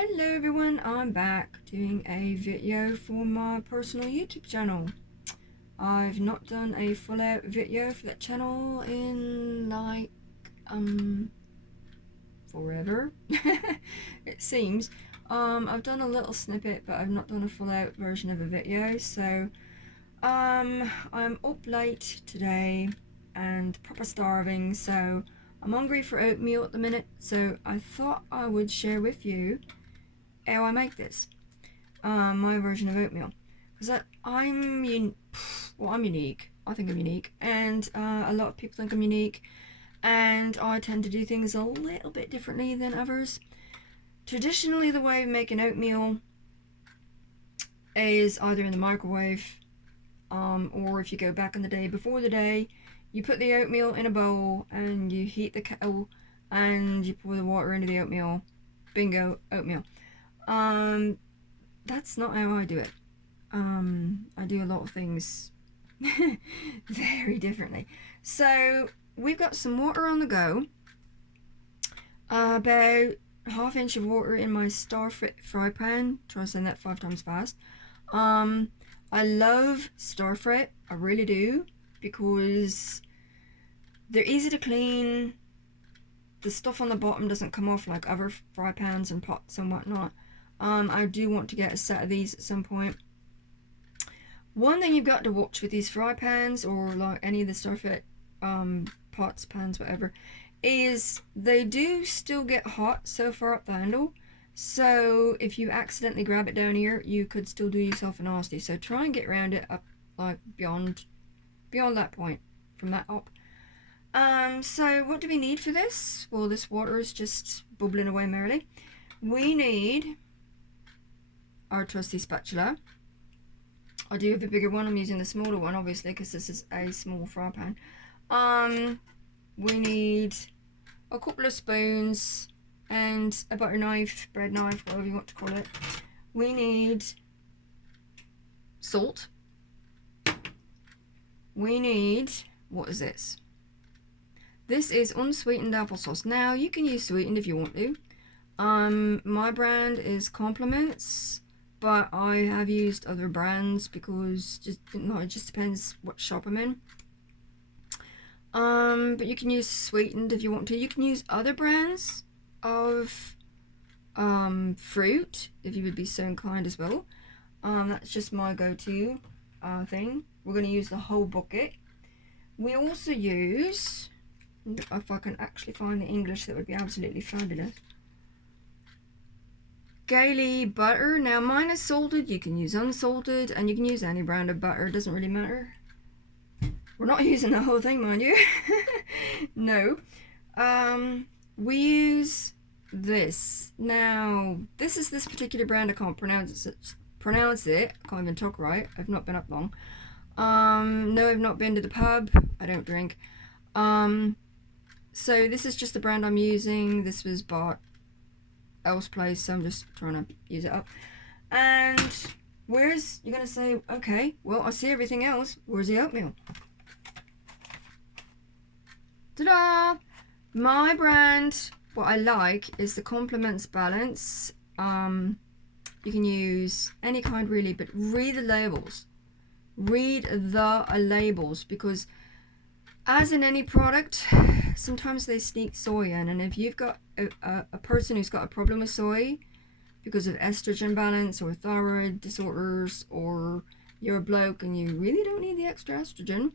Hello everyone, I'm back doing a video for my personal YouTube channel. I've not done a full out video for that channel in like forever. It seems. I've done a little snippet, but I've not done a full out version of a video, so I'm up late today and proper starving, so I'm hungry for oatmeal at the minute, so I thought I would share with you how I make this. My version of oatmeal, because I'm unique. I think I'm unique, and a lot of people think I'm unique, and I tend to do things a little bit differently than others. Traditionally, the way of making oatmeal is either in the microwave, or if you go back in the day before the day, you put the oatmeal in a bowl and you heat the kettle and you pour the water into the oatmeal. Bingo, oatmeal. That's not how I do it. I do a lot of things very differently. So we've got some water on the go. About ½ inch of water in my star fry pan. Try to send that 5 times fast. I love star fry, I really do, because they're easy to clean. The stuff on the bottom doesn't come off like other fry pans and pots and whatnot. I do want to get a set of these at some point. One thing you've got to watch with these fry pans, or like any of the starfit pots, pans, whatever, is they do still get hot so far up the handle. So if you accidentally grab it down here, you could still do yourself a nasty. So try and get around it up like beyond that point, from that up. So what do we need for this? Well, this water is just bubbling away merrily. We need our trusty spatula. I do have a bigger one. I'm using the smaller one, obviously, because this is a small fry pan. We need a couple of spoons and a butter knife, bread knife, whatever you want to call it. We need salt. We need, what is this? This is unsweetened applesauce. Now, you can use sweetened if you want to. My brand is Compliments, but I have used other brands because it just depends what shop I'm in. But you can use sweetened if you want to. You can use other brands of fruit if you would be so inclined as well. That's just my go-to thing. We're going to use the whole bucket. We also use, if I can actually find the English, that would be absolutely fabulous, Gaily butter. Now mine is salted, you can use unsalted, and you can use any brand of butter, it doesn't really matter. We're not using the whole thing, mind you. No. We use this. Now, this is this particular brand. I can't pronounce it. I can't even talk right. I've not been up long. No, I've not been to the pub. I don't drink. So this is just the brand I'm using. This was bought elsewhere, so I'm just trying to use it up. And you're gonna say, okay, well, I see everything else. Where's the oatmeal? Ta-da! My brand, what I like is the Compliments Balance. You can use any kind really, but read the labels. Read the labels, because as in any product, sometimes they sneak soy in, and if you've got a person who's got a problem with soy because of estrogen balance or thyroid disorders, or you're a bloke and you really don't need the extra estrogen,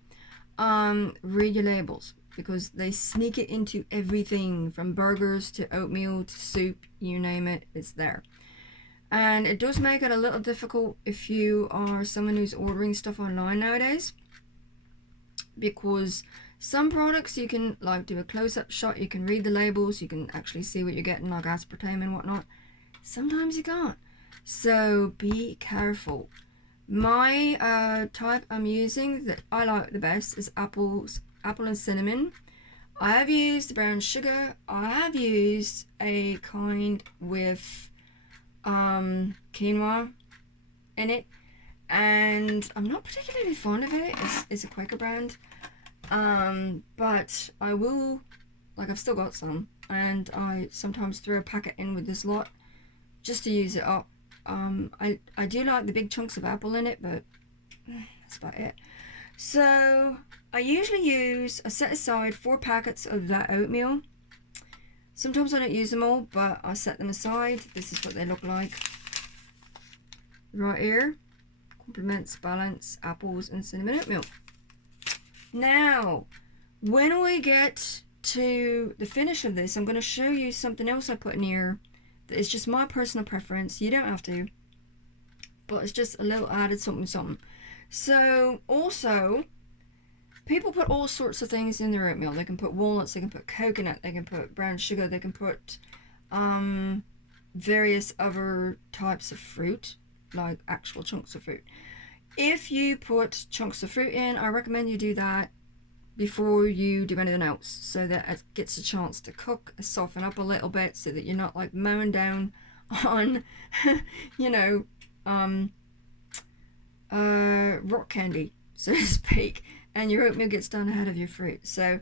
read your labels, because they sneak it into everything from burgers to oatmeal to soup, you name it, it's there. And it does make it a little difficult if you are someone who's ordering stuff online nowadays, because some products you can like do a close-up shot, you can read the labels, you can actually see what you're getting, like aspartame and whatnot. Sometimes you can't, so be careful. My type I'm using that I like the best is apple and cinnamon. I have used brown sugar. I have used a kind with quinoa in it, and I'm not particularly fond of it. It's a Quaker brand, but I will, like, I've still got some, and I sometimes throw a packet in with this lot just to use it up. I do like the big chunks of apple in it, but that's about it. So I usually set aside 4 packets of that oatmeal. Sometimes I don't use them all, but I set them aside. This is what they look like. Right here. Complements, balance, apples, and cinnamon oatmeal. Now, when we get to the finish of this, I'm going to show you something else I put in here that is just my personal preference. You don't have to, but it's just a little added something. So, also, people put all sorts of things in their oatmeal. They can put walnuts, they can put coconut, they can put brown sugar, they can put various other types of fruit, like actual chunks of fruit. If you put chunks of fruit in, I recommend you do that before you do anything else, so that it gets a chance to cook, soften up a little bit, so that you're not like mowing down on, you know, rock candy, so to speak, and your oatmeal gets done ahead of your fruit. So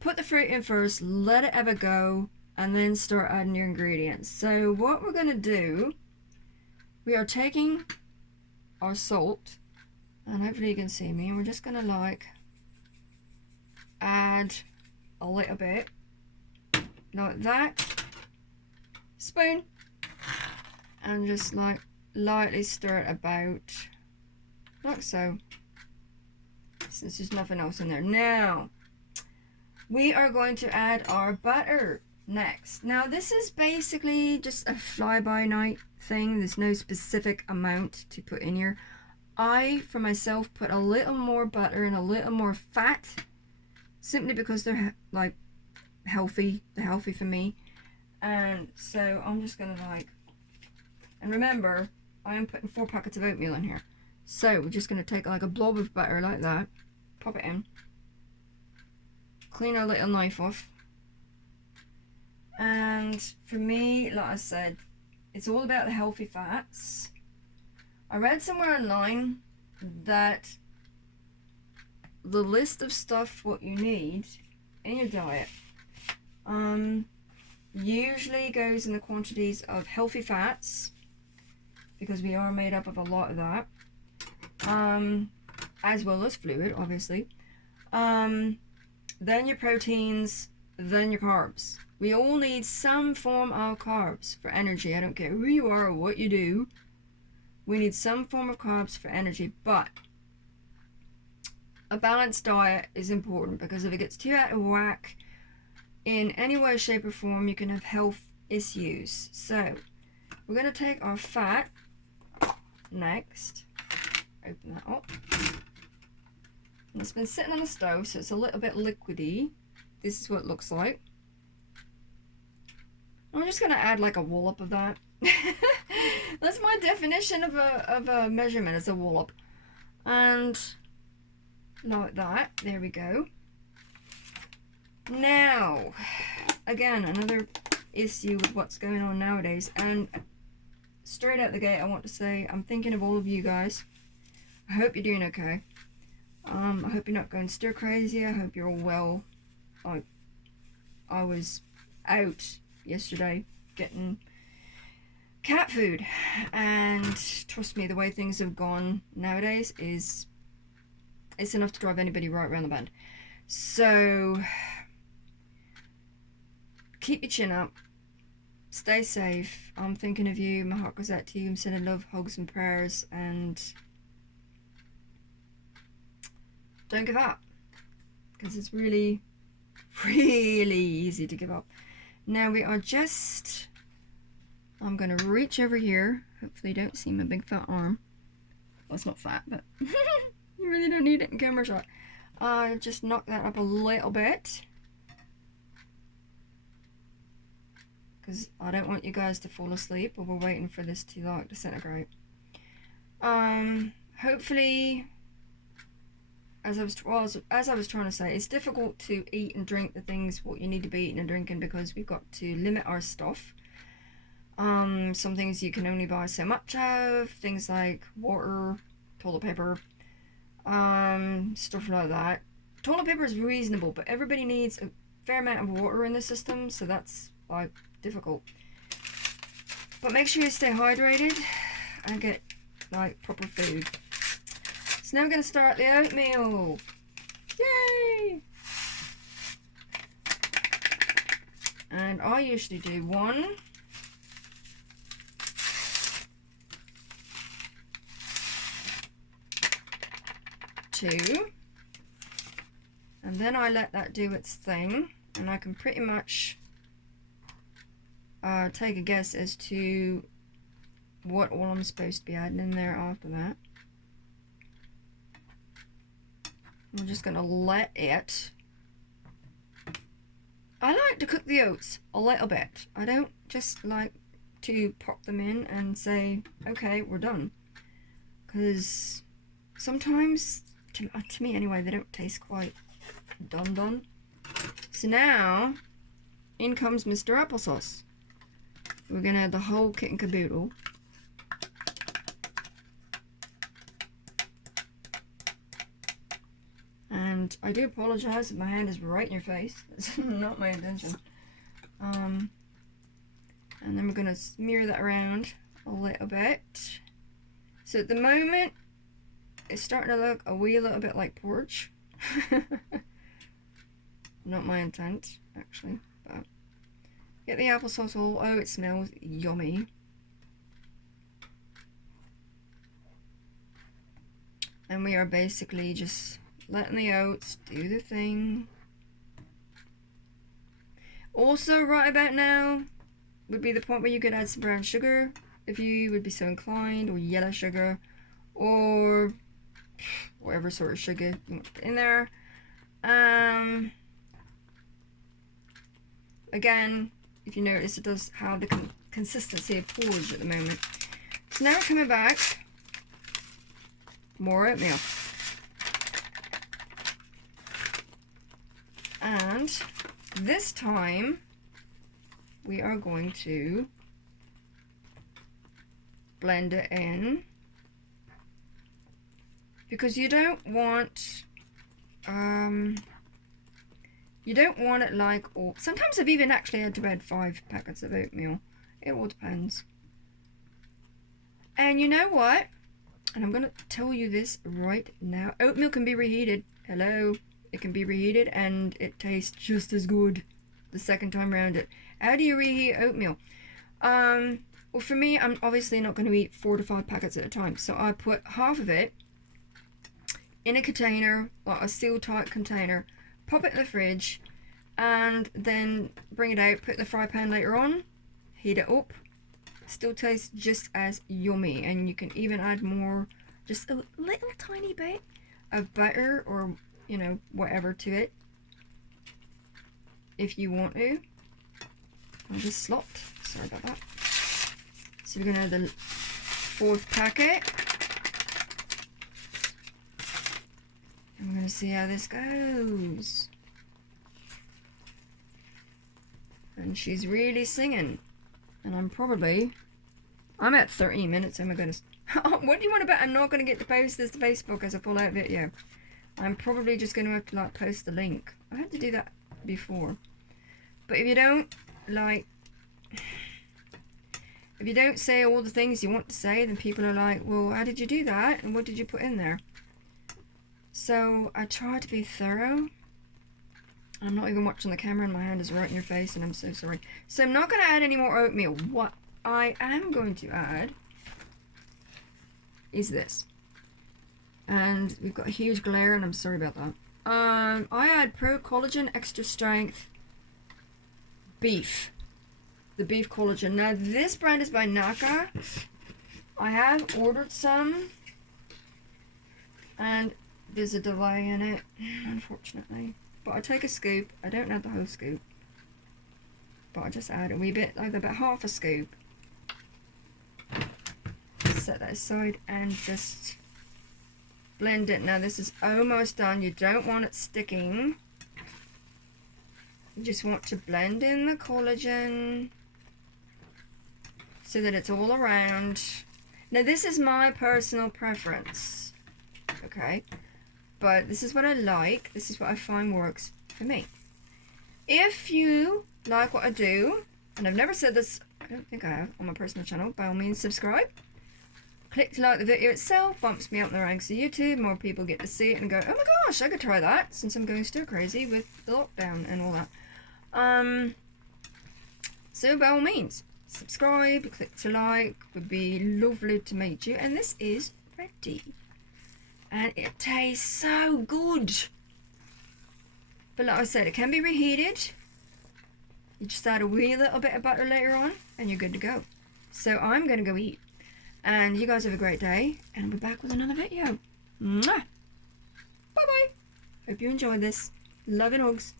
put the fruit in first, let it ever go, and then start adding your ingredients. So what we're going to do, we are taking our salt, and hopefully you can see me, and we're just going to like add a little bit like that, spoon, and just like lightly stir it about like so, since there's nothing else in there. Now we are going to add our butter next. Now this is basically just a fly-by-night thing. There's no specific amount to put in here. I, for myself, put a little more butter and a little more fat, simply because they're like healthy. They're healthy for me. And so I'm just gonna like, and remember, I am putting 4 packets of oatmeal in here. So we're just gonna take like a blob of butter like that, pop it in, clean our little knife off. And for me, like I said, it's all about the healthy fats. I read somewhere online that the list of stuff what you need in your diet usually goes in the quantities of healthy fats, because we are made up of a lot of that, as well as fluid, obviously, then your proteins, then your carbs. We all need some form of carbs for energy. I don't care who you are or what you do, we need some form of carbs for energy. But a balanced diet is important, because if it gets too out of whack in any way, shape or form, you can have health issues. So we're going to take our fat next, open that up, and it's been sitting on the stove, so it's a little bit liquidy. This is what it looks like. I'm just going to add like a wallop of that. That's my definition of a measurement, is a wallop. And like that, there we go. Now, again, another issue with what's going on nowadays, and straight out the gate I want to say I'm thinking of all of you guys. I hope you're doing okay. I hope you're not going stir crazy. I hope you're all well. I was out yesterday getting cat food, and trust me, the way things have gone nowadays it's enough to drive anybody right around the bend. So keep your chin up, stay safe. I'm thinking of you. My heart goes out to you. I'm sending love, hugs and prayers, and don't give up, because it's really easy to give up. Now we are just, I'm going to reach over here. Hopefully you don't see my big fat arm. Well, it's not fat, but you really don't need it in camera shot. Just knock that up a little bit, because I don't want you guys to fall asleep while we're waiting for this to like disintegrate. Hopefully, as I was trying to say, it's difficult to eat and drink the things what you need to be eating and drinking, because we've got to limit our stuff. Some things you can only buy so much of, things like water, toilet paper, stuff like that. Toilet paper is reasonable, but everybody needs a fair amount of water in the system, so that's like difficult. But make sure you stay hydrated and get like proper food. So now we're going to start the oatmeal. Yay! And I usually do 1, 2, and then I let that do its thing, and I can pretty much take a guess as to what all I'm supposed to be adding in there after that. We're just gonna let it. I like to cook the oats a little bit. I don't just like to pop them in and say, okay, we're done. Because sometimes, to me anyway, they don't taste quite done. So now, in comes Mr. Applesauce. We're gonna add the whole kit and caboodle. And I do apologize if my hand is right in your face. That's not my intention. And then we're gonna smear that around a little bit. So at the moment, it's starting to look a wee little bit like porridge. Not my intent, actually, but get the applesauce all. Oh, it smells yummy. And we are basically just letting the oats do the thing. Also, right about now would be the point where you could add some brown sugar if you would be so inclined, or yellow sugar, or whatever sort of sugar you want to put in there. Again, if you notice, it does have the consistency of porridge at the moment. So now we're coming back. More oatmeal. And this time we are going to blend it in, because you don't want it like all. Sometimes I've even actually had to add 5 packets of oatmeal. It all depends. And you know what? And I'm gonna tell you this right now. Oatmeal can be reheated. Hello. It can be reheated and it tastes just as good the second time around it. How do you reheat oatmeal? Well, for me, I'm obviously not going to eat 4 to 5 packets at a time. So I put half of it in a container, like a sealed tight container, pop it in the fridge, and then bring it out, put it in the fry pan later on, heat it up. Still tastes just as yummy, and you can even add more, just a little tiny bit of butter or, you know, whatever to it if you want to. I just slopped, sorry about that. So we're gonna add the 4th packet, and we're gonna see how this goes. And she's really singing. And I'm at 13 minutes, oh my goodness. What do you want to bet I'm not going to get to post this to Facebook as a full-out video? I'm probably just going to have to like post the link. I had to do that before. But if you don't say all the things you want to say, then people are like, well, how did you do that? And what did you put in there? So I try to be thorough. I'm not even watching the camera and my hand is right in your face, and I'm so sorry. So I'm not going to add any more oatmeal. What I am going to add is this. And we've got a huge glare, and I'm sorry about that. I add Pro Collagen Extra Strength Beef. The beef collagen. Now this brand is by Naka. I have ordered some, and there's a delay in it, unfortunately. But I take a scoop. I don't add the whole scoop, but I just add a wee bit, like about half a scoop. Set that aside and just blend it. Now this is almost done. You don't want it sticking. You just want to blend in the collagen so that it's all around. Now this is my personal preference, okay? But this is what I like. This is what I find works for me. If you like what I do, and I've never said this I don't think I have on my personal channel, by all means subscribe. Click to like the video itself, bumps me up the ranks of YouTube, more people get to see it and go, oh my gosh, I could try that, since I'm going stir crazy with the lockdown and all that. So by all means, subscribe, click to like, would be lovely to meet you. And this is ready. And it tastes so good. But like I said, it can be reheated. You just add a wee little bit of butter later on and you're good to go. So I'm going to go eat. And you guys have a great day. And I'll be back with another video. Mwah! Bye-bye. Hope you enjoyed this. Love and hugs.